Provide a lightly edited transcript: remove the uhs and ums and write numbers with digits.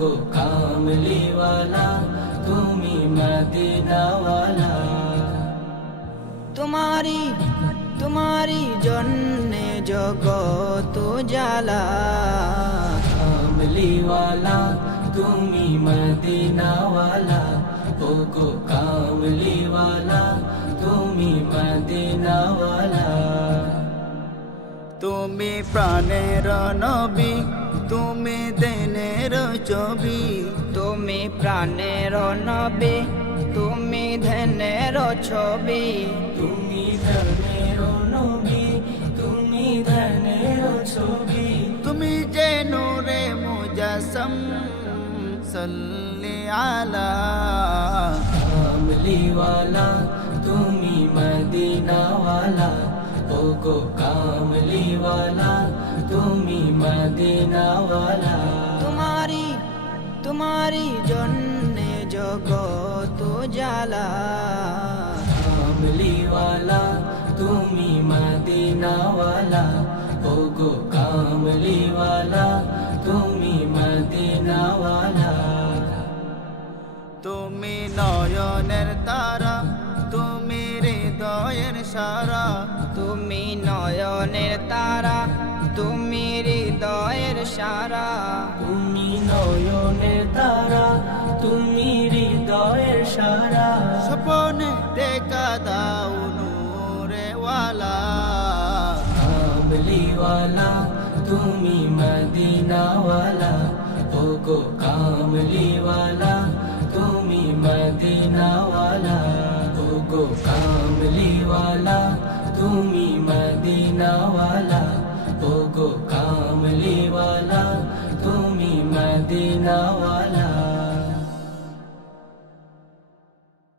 গো কামলিওয়ালা তুমি মদিনাওয়ালা। তোমারি জন্যে জগত জালা, কামলিওয়ালা তুমি মদিনাওয়ালা ও গো কামলিওয়ালা তুমি মদিনাওয়ালা। তুমি প্রাণের নবী, তুমি দিনের ছবি, তুমি প্রাণের নবী, তুমি ধ্যানের ছবি, তুমি ধর্মের নবী, তুমি ধ্যানের ছবি, তুমি যে নূরে মুজাসম সাল্লি আলা। কামলিওয়ালা তুমি মদিনাওয়ালা ও গো কামলিওয়ালা তুমি মদিনাওয়ালা। তোমারি জন্যে জগত জালা, কামলিওয়ালা তুমি মদিনাওয়ালা ও গো কামলিওয়ালা তুমি মদিনাওয়ালা। তুমি নয়নের তারা, তুমি হৃদয়ের সারা, তুমি নয়নের তারা, তুমি হৃদয়ের সারা, তুমি নয়নের তারা, তুমি হৃদয়ের সারা। স্বপনে দেখা দাও নূরে ওয়ালা। কামলিওয়ালা তুমি মদিনাওয়ালা ও গো কামলিওয়ালা